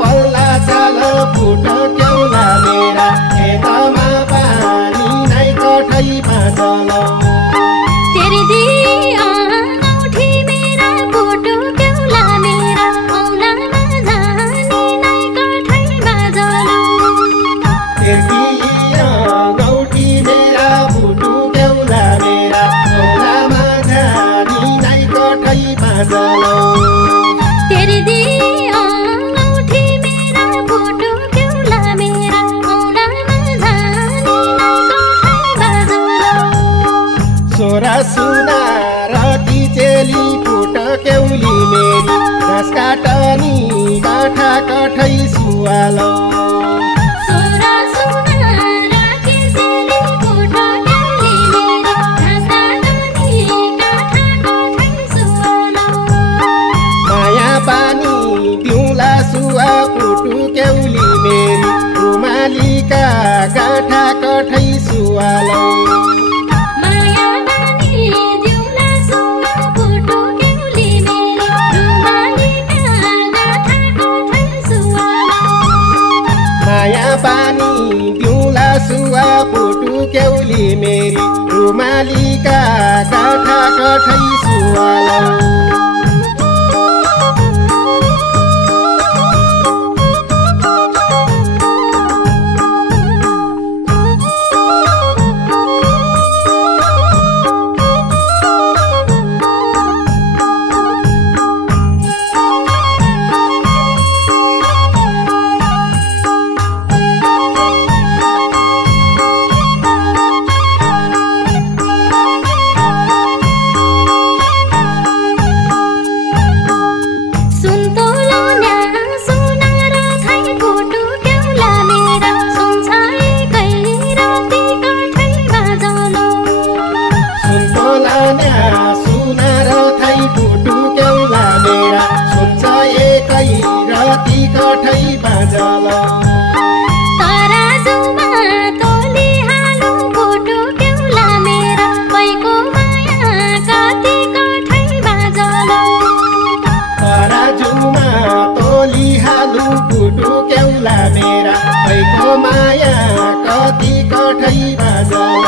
पल्ला चाल फुट केउला मेरा खेतमा पानी नै कठैमा जल तेरी दिया औठी मेरा फोटो केउला मेरा औलामा जानी नै कठैमा जल तेरी गौठी मेरा फुटु केउला मेरा औलामा जानी नै कठैमा जल तेरी दिया औठी मेरा फोटो केउला मेरा औलामा जानी नै कठैमा जल सोरा सुना रती चेली फुट केउली मेरी घाँस काटनी काठा कठै सुवाल सोरा सुना राखी चेली फोटो केउली मेरी घाँस काटनी काठा कठै सुवाल माया पानी दिउँला सुवा फुटु केउली मेरी रुमालीका गाठा कठै सुवाल माया बानी दिउला सुवा फोटो केउली मेरी रुमालीका गाठा कठै सुवाल माया पानी दिउँला सुवा फुटु केउली मेरी रुमालीका गाठा कठै सुवाल सुन्तोलो न्या सुनार थाई फोटो केउला मेरा सुन्छाए कै राती कठैमा जल सुन्तोला न्या सुनार थाई फुटु केउला मेरा सुन्छ एकै रति कठैमा जल तराजुमा तोली हालु फोटो केउला मेरा कैको माया कति कठैमा जल तराजुमा तोली हालु फुटु केउला मेरा ऐको माया कति कठैमा जल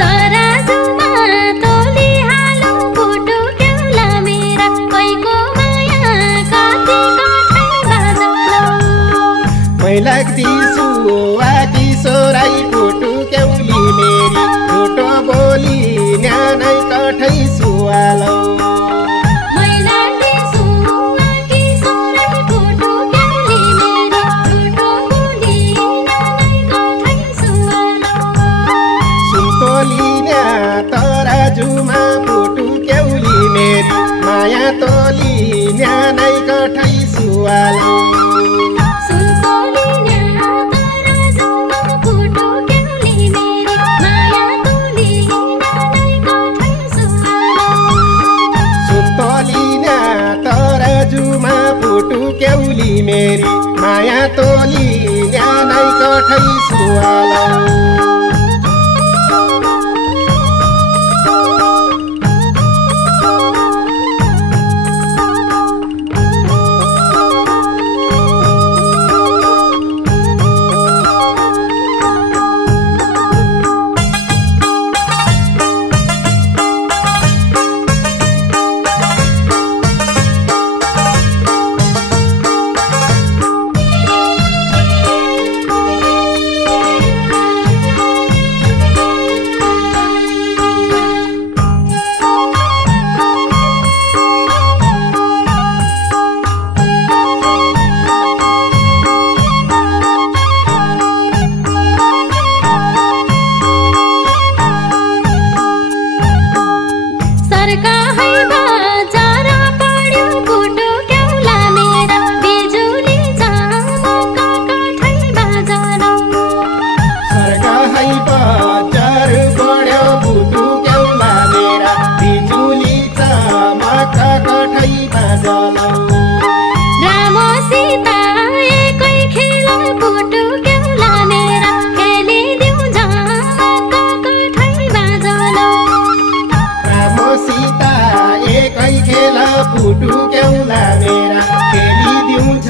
तराजुमा तोली हालु फोटो केउला मेरा कैको माया कति कठैमा जल मैलाग्दी सुवा किशोराई फुटु केउली मेरी झुटो बोली न्यानै कठै सुवाल मैलाग्दी सुवा किशोराई फोटो केउली मेरी झुटो बोली नानै कठै सुवाल सुन्तोली न्या तराजुमा फुटु केउली मेरी माया तोली न्यानै कठै सुवाल सुन्तोली न्या तराजुमा फोटो केउली मेरी माया तोली नानै कठै सुवाल सुन्तोली न्या तराजुमा फुटु केउली मेरी माया तोली न्यानै कठै सुवाल फुटु केउला मेरा खेलिदिउँछ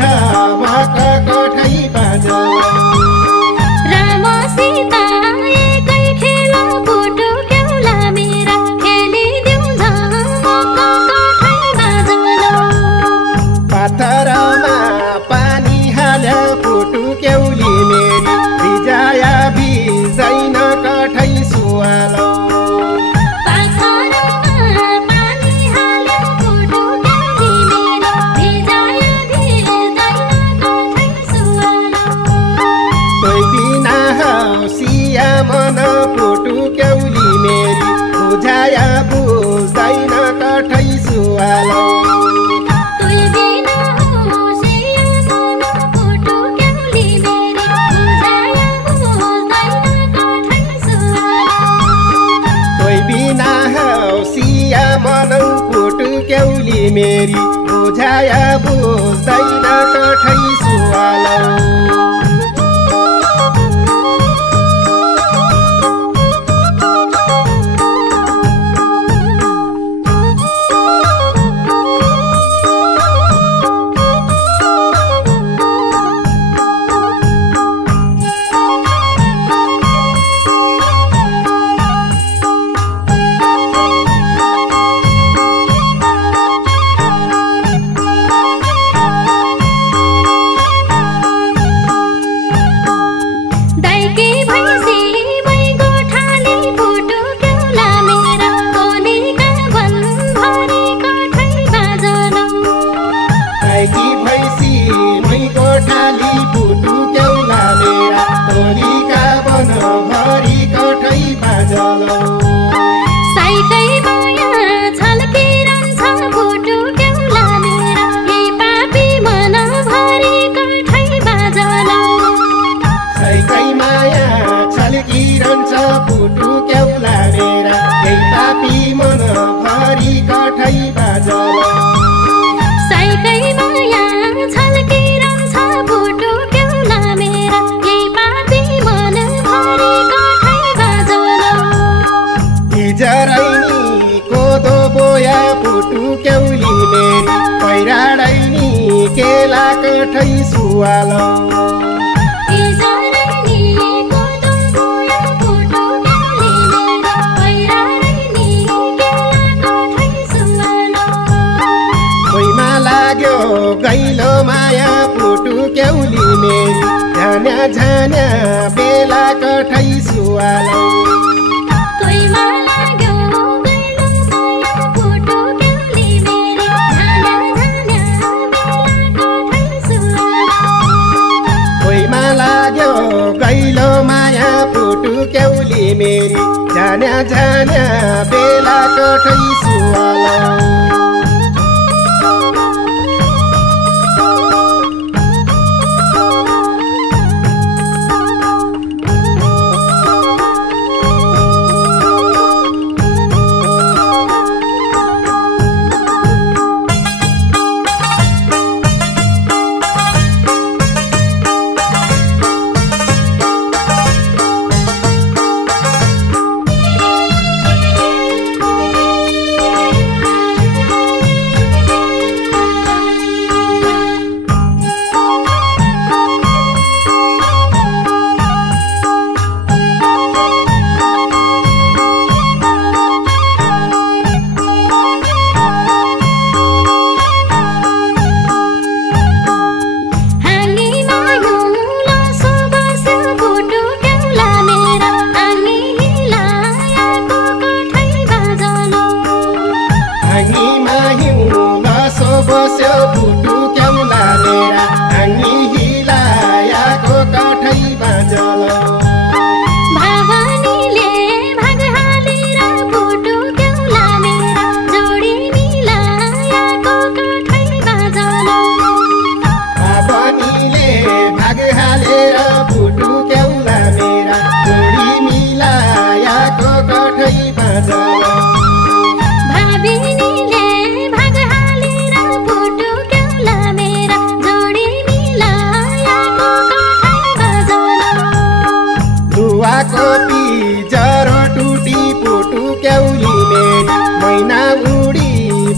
मेरी बुझाया बुझ्दैन कठै सुवालौ केला कठै सुवालौ कोइमा लाग्यो गैलो माया पुटु क्याउली मेरी झान्या झान्या बेला कठै सुवालौ गैलो माया पुटु क्याउली मेरी झान्या झान्या बेला कठै सुवालौ बस्यो पुटु क्याउला मेरा हामी हिलायाको कठै बाँझलौ भवानीले भाग हालेर पुटु क्याउला मेरा जोडी मिलायाको कठै बाँझलौ भवानीले भाग हालेर पुटु क्याउला मेरा जोडी मिलायाको कठै बाँझलौ कोपी जरो टुटी पुटु क्याउली मेरी मैना उडी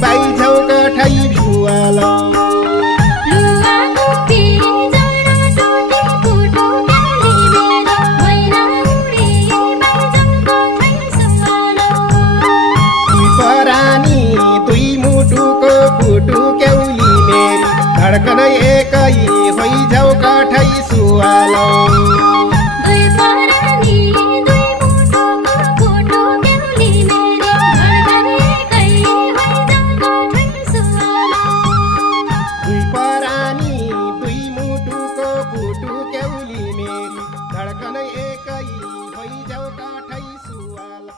बाइझौ कठै सुवालौ परानी दुई मुटुको पुटु क्याउली मेरी धड्कन एकै होइझौ कठै सुवालौ धडकन एकै होइझौ कठै सुवालौ।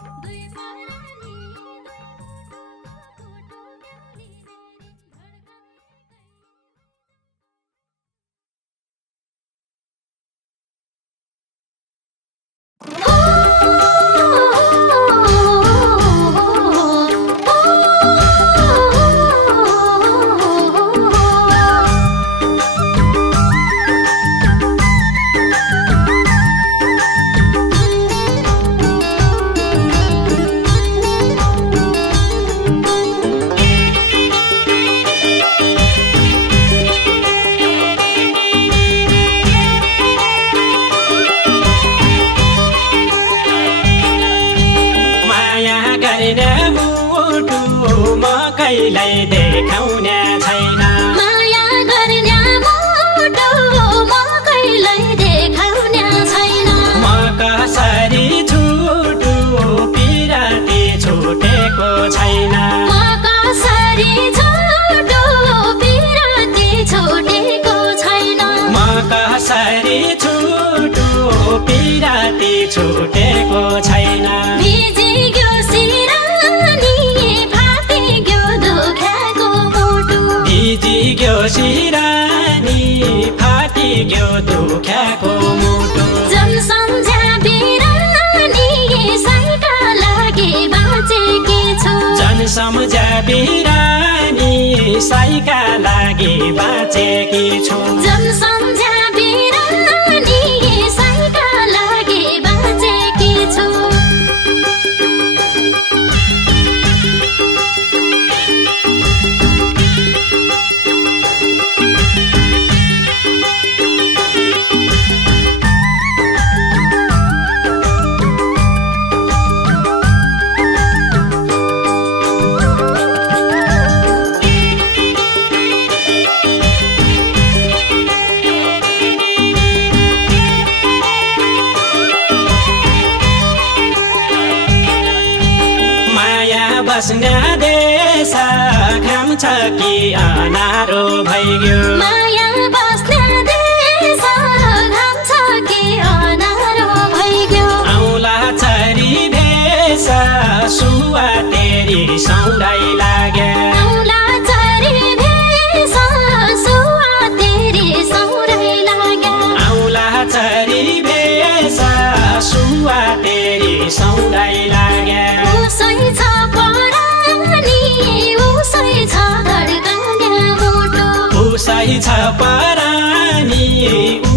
कसैलाई देखाउने छैन माया गर्ने मुटु म कहिल्यै देखाउने छैन म कसरी छुटु पिराती छुटेको छैन म कसरी छुटु पिराती छुटेको छैन म कसरी छुटु पिराती छुटेको छैन भिजिग्यो सिरानी फाटिग्यो दुख्याको मुटु भिजिग्यो सिरानी फाटिग्यो दुख्याको मुटु जन सम्झा बिरानी साइका लागि बाँचेकी छु जन सम्झा बिरानी साइका लागि बाँचेकी छु जन सम्झा बिरानी साइका लागि बाँचेकी छु बस्ने देश घाम छ कि अनारो भइग्यो माया बस्ने देश घाम छ कि अनारो भइग्यो औला चरी भेष सुवा तेरी सौराई लागे औला चरी भेष सुवा तेरी सौराई लागे औला चरी भेष सुवा तेरी सौराई लागे उसै छ परानी उसै छ धड्कने मुटु उसै छ परानी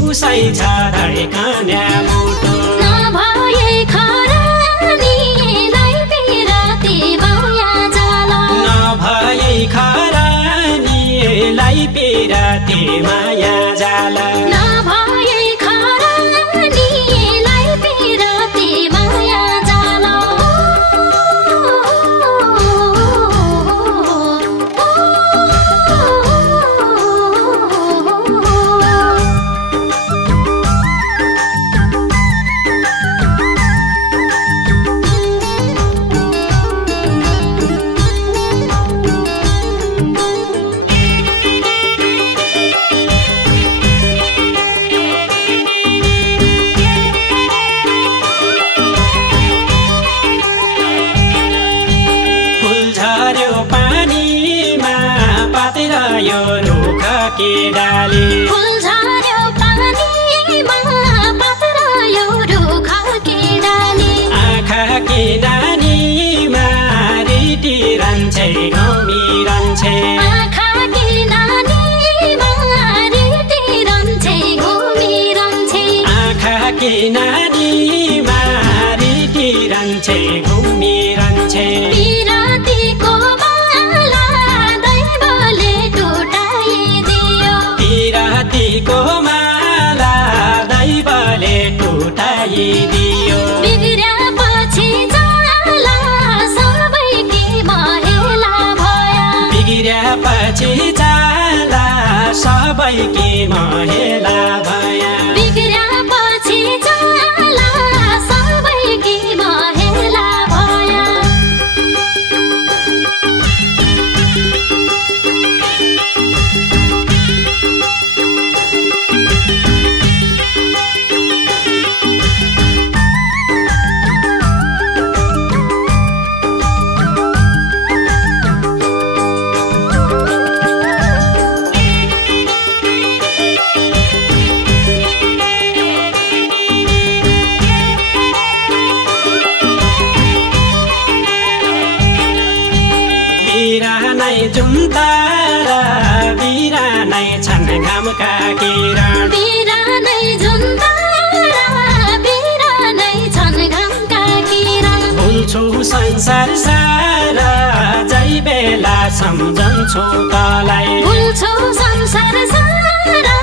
उसै छ धड्कने मुटु नभए खरानीलाई पिराती माया जाला नभए खरानीलाई पिराती माया जाला नभए खरानीलाई पिराती माया जाला यो रुख के डाली फुल झर्यो पानीमा पात्र यो रुख के डाली आँखा के नानीमा रिटिरन्छे घुमिरन्छे आँखा के नानीमा रिटिरन्छे घुमिरन्छे आँखा के नानीमा रिटिरन्छे घुमिरन्छे पिरातीको माला दैवले टुटाइदियो पिरातीको माला दैवले टुटाइदियो बिग्रेपछि जाला सबैकी महेला भया बिग्रेपछि जाला सबैकी महेला भया बिग्रेपछि जाला सबैकी महेला भया बिरानै जुन तारा बिरानै छन् घामका किरण बिरानै जुन तारा बिरानै छन् घामका किरण भुल्छु संसार सारा जै बेला सम्झन्छु तलाई भुल्छु संसार सारा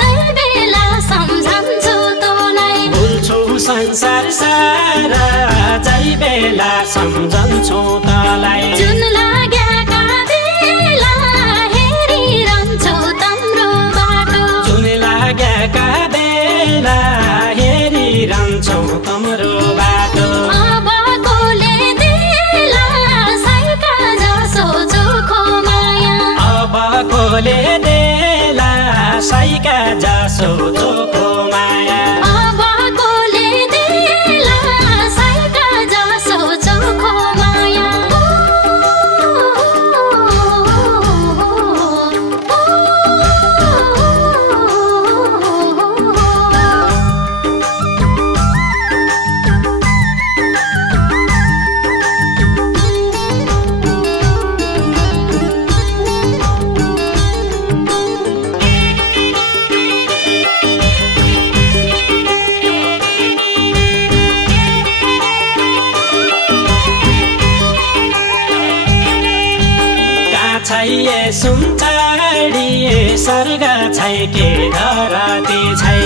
जै बेला सम्झन्छु तँलाई भुल्छु संसार सारा जै बेला सम्झन्छु तलाई जुन लाग्याका जसो चोखो माया अबकोले देला साइका जसो चोखो माया छैये सुनचाडिए स्वर्ग छै के धरती छै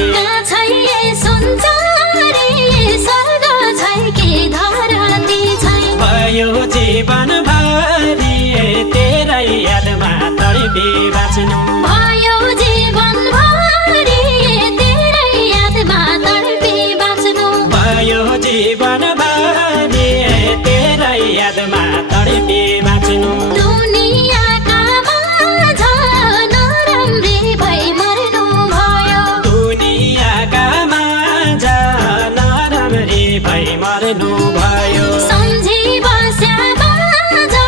छैये सुनचाडिए स्वर्ग छै के धरती छै भयो जीवन भरिए तेरै यादमा तडपी बाँच्नु भयो जीवन भरिए तेरै यादमा तडपी बाँच्नु भयो जीवन भरिए तेरै यादमा तडपी बाँच्नु मर्नु भयो सम्झी बस्या बाजा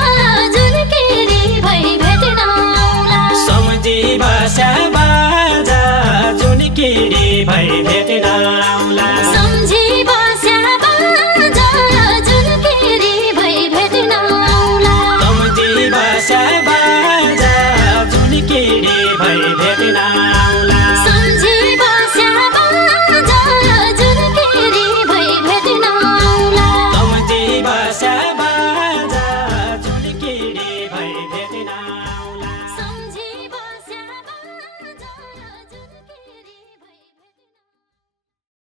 झुल्केरी भई भेट्न आउला सम्झी बस्या